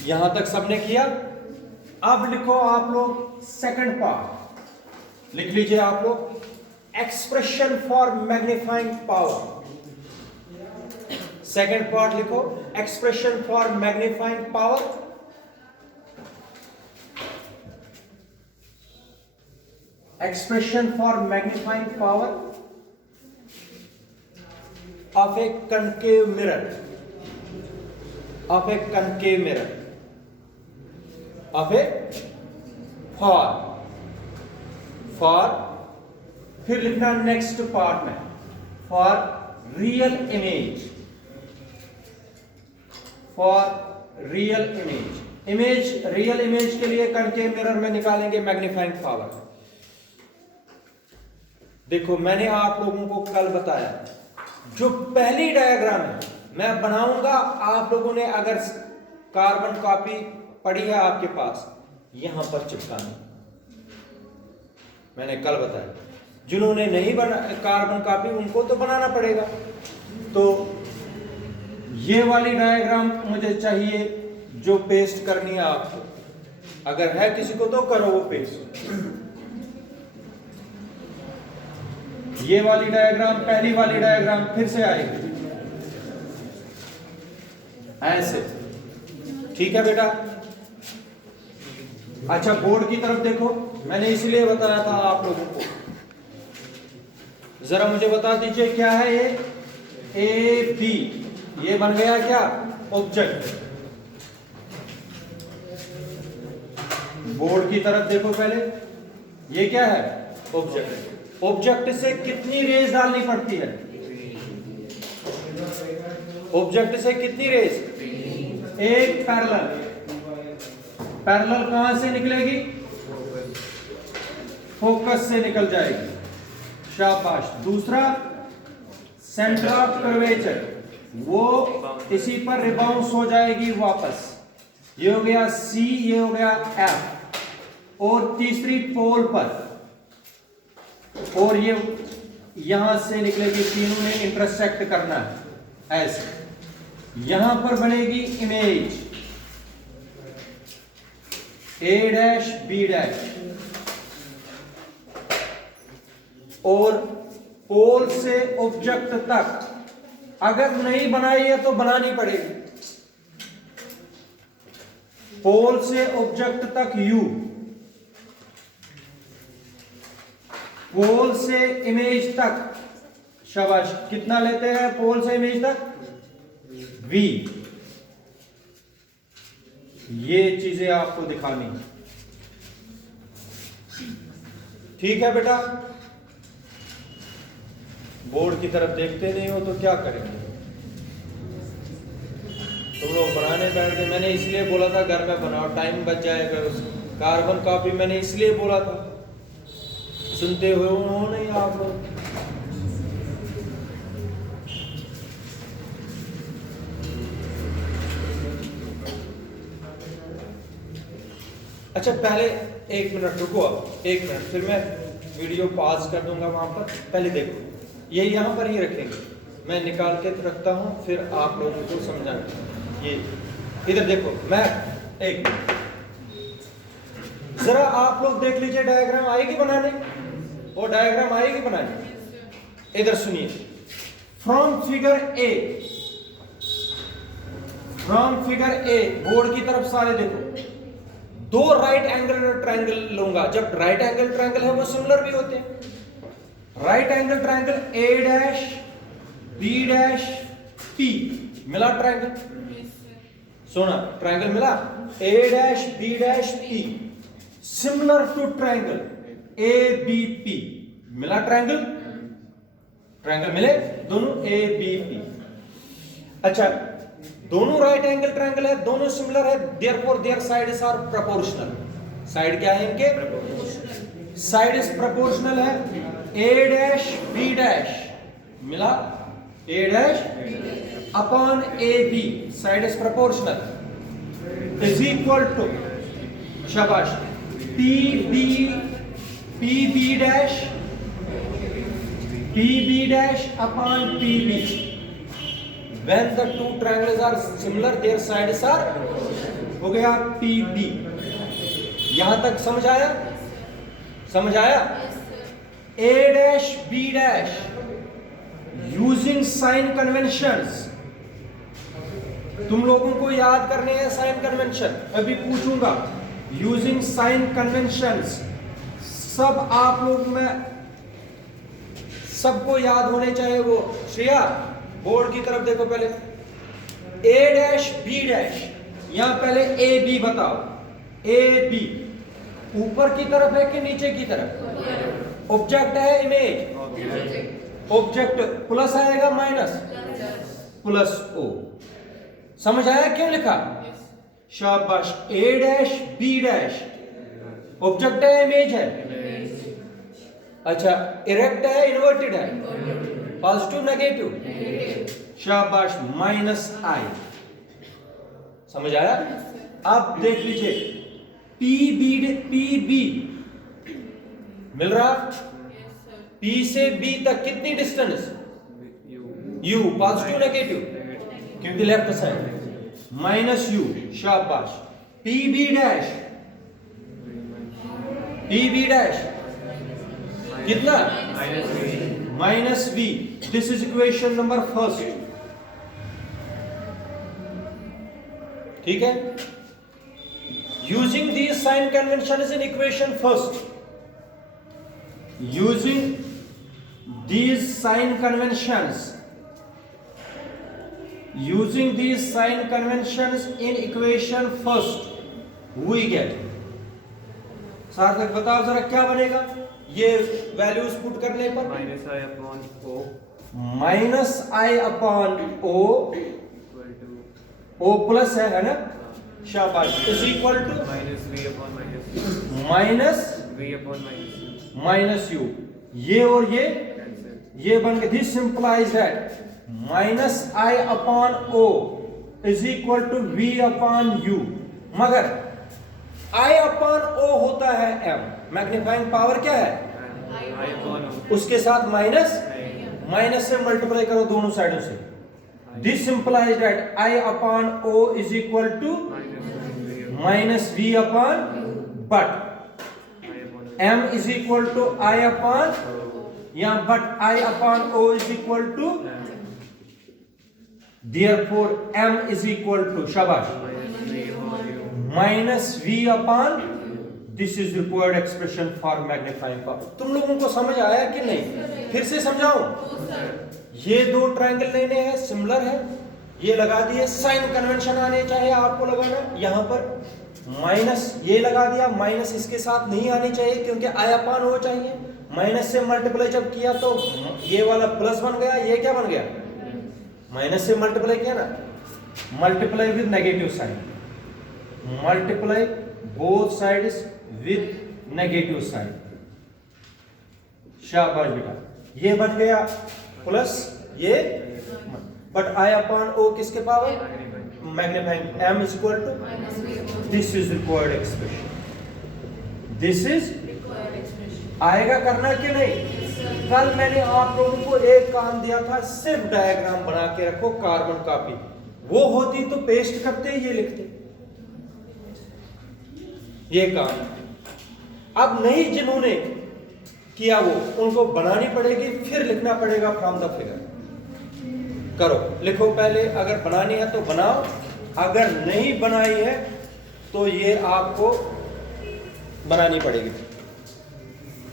यहां तक सबने किया। अब लिखो आप लोग सेकंड पार्ट, लिख लीजिए आप लोग, expression for magnifying power. Second part लिखो, expression for magnifying power. Expression for magnifying power of a concave mirror, of a concave mirror, of a for फिर लिखना नेक्स्ट पार्ट में, for real image, for real image, real image के लिए concave mirror में निकालेंगे magnifying power. देखो मैंने आप लोगों को कल बताया, जो पहली डायग्राम है मैं बनाऊंगा, आप लोगों ने अगर कार्बन कॉपी पड़ी है आपके पास, यहां पर चिपकानी, मैंने कल बताया। जिन्होंने नहीं बना कार्बन कॉपी, उनको तो बनाना पड़ेगा। तो ये वाली डायग्राम मुझे चाहिए जो पेस्ट करनी है आपको, अगर है किसी को तो करो वो पेस्ट। ये वाली डायग्राम, पहली वाली डायग्राम फिर से आएगी ऐसे, ठीक है बेटा। अच्छा बोर्ड की तरफ देखो, मैंने इसलिए बताया था आप लोगों को, जरा मुझे बता दीजिए क्या है ये, ए बी, ये बन गया क्या, ऑब्जेक्ट। बोर्ड की तरफ देखो पहले, ये क्या है, ऑब्जेक्ट। ऑब्जेक्ट से कितनी रेज डालनी पड़ती है, ऑब्जेक्ट से कितनी रेज, एक पैरेलल, पैरेलल कहां से निकलेगी, फोकस से निकल जाएगी, शाबाश। दूसरा सेंटर ऑफ कर्वेचर, वो इसी पर रिबाउंस हो जाएगी वापस, ये हो गया सी, ये हो गया एफ। और तीसरी पोल पर, और ये यहां से निकलेगी, तीनों ने इंटरसेक्ट करना है ऐसे, यहां पर बनेगी image A dash B dash, और पोल से ऑब्जेक्ट तक अगर नहीं बनाई है तो बनानी पड़ेगी, पोल से ऑब्जेक्ट तक यू, पोल से इमेज तक, शाबाश, कितना लेते हैं पोल से इमेज तक, वी। ये चीजें आपको दिखानी, ठीक है बेटा। बोर्ड की तरफ देखते नहीं हो तो क्या करेंगे, तुम लोग बनाने बैठ गए। मैंने इसलिए बोला था घर में बनाओ, टाइम बच जाएगा। कार्बन कॉपी मैंने इसलिए बोला था, सुनते हुए हो नहीं आप लोग। अच्छा पहले एक मिनट रुको, अब एक मिनट, फिर मैं वीडियो पॉज कर दूंगा वहां पर। पहले देखो, ये यहां पर ही रखेंगे, मैं निकाल के तो रखता हूं, फिर आप लोगों को समझाऊंगा। ये इधर देखो, मैं एक जरा आप लोग देख लीजिए, डायग्राम आएगी बनाने, वो डायग्राम आएगी बनाने। इधर सुनिए, from figure A, from figure A, board की तरफ सारे देखो, दो राइट एंगल ट्रायंगल लूंगा। जब राइट एंगल ट्रायंगल है वो सिमिलर भी होते हैं। Right angle triangle A dash B dash P, मिला ट्रायंगल, सोना ट्रायंगल मिला, A dash B dash P, similar to triangle A B P, मिला ट्रायंगल, ट्रायंगल मिले दोनों ए बी पी। अच्छा दोनों राइट एंगल ट्रायंगल है, दोनों सिमिलर है, therefore their sides are proportional. Side क्या है इनके, साइड इज प्रोपोर्शनल है। ए डैश बी डैश मिला, A dash upon A B, side is proportional, is equal to, शाबाश, P B dash, P B dash upon P B. When the two triangles are similar, their sides are हो गया PB। यहां तक समझ आया? समझ आया? A dash B dash using sign conventions, तुम लोगों को याद करने हैं साइन कन्वेंशन, अभी पूछूंगा यूजिंग साइन कन्वेंशंस, सब आप लोग में सबको याद होने चाहिए वो। श्रेया बोर्ड की तरफ देखो पहले, A डैश B डैश, यहां पहले AB बताओ, AB ऊपर की तरफ है कि नीचे की तरफ? ऑब्जेक्ट है इमेज, ऑब्जेक्ट प्लस आएगा माइनस, प्लस O। समझ आया क्यों लिखा? शाबाश। A dash B dash object है इमेज है? अच्छा, इरेक्ट है इन्वर्टेड है? Positive negative? शाबाश, माइनस I। समझ आया? अब देख लीजिए PB मिल रहा? P से B तक कितनी डिस्टेंस? U, positive negative? क्योंकि लेफ्ट साइड, माइनस U। शाबाश। PB डैश कितना? Minus V। This is equation number first. ठीक है? Using these sign convention is in equation first, using these sign conventions, using these sign conventions in equation first we get, सार्थक बताओ जरा क्या बनेगा ये वैल्यूज पुट करने पर? Minus I upon O, O plus है ना? शाबाश। Is equal to minus minus U, ये और ये बन गया। This implies that minus I upon O is equal to V upon U, मगर आई अपॉन ओ होता है m, मैग्नीफाइंग पावर क्या है? उसके साथ माइनस से मल्टीप्लाई करो दोनों साइडों से। This implies that I upon O is equal to minus V upon, but m is equal to I upon, या but I upon O is equal to, therefore m is equal to, शाबाश, minus v upon, this is required expression for magnifying power. तुम लोगों को समझ आया कि नहीं? फिर से समझाऊं? ये दो ट्रायंगल लेने हैं, सिमिलर है, ये लगा दिए, साइन कन्वेंशन आने चाहिए आपको लगाना। यहां पर माइनस ये लगा दिया, माइनस इसके साथ नहीं आनी चाहिए क्योंकि आई अपॉन ओ चाहिए। माइनस से मल्टीप्लाई जब किया तो ये वाला प्लस बन गया, ये क्या बन गया? माइनस से मल्टीप्लाई किया ना, multiply with negative sign, multiply both sides with negative sign. शाबाश बेटा, ये बन गया प्लस ये, बट आई अपॉन ओ किसके power? Magnifying, m is equal to, this is required expression, this is आएगा करना कि नहीं? कल मैंने आप लोगों को एक काम दिया था, सिर्फ डायग्राम बना के रखो, कार्बन कॉपी, वो होती तो पेस्ट करते ये लिखते, ये काम। अब नहीं जिन्होंने किया वो, उनको बनानी पड़ेगी, फिर लिखना पड़ेगा फ्रॉम द फिगर। करो, लिखो पहले, अगर बनानी है तो बनाओ, अगर नहीं बनाई है तो ये आपको बनानी पड़ेगी।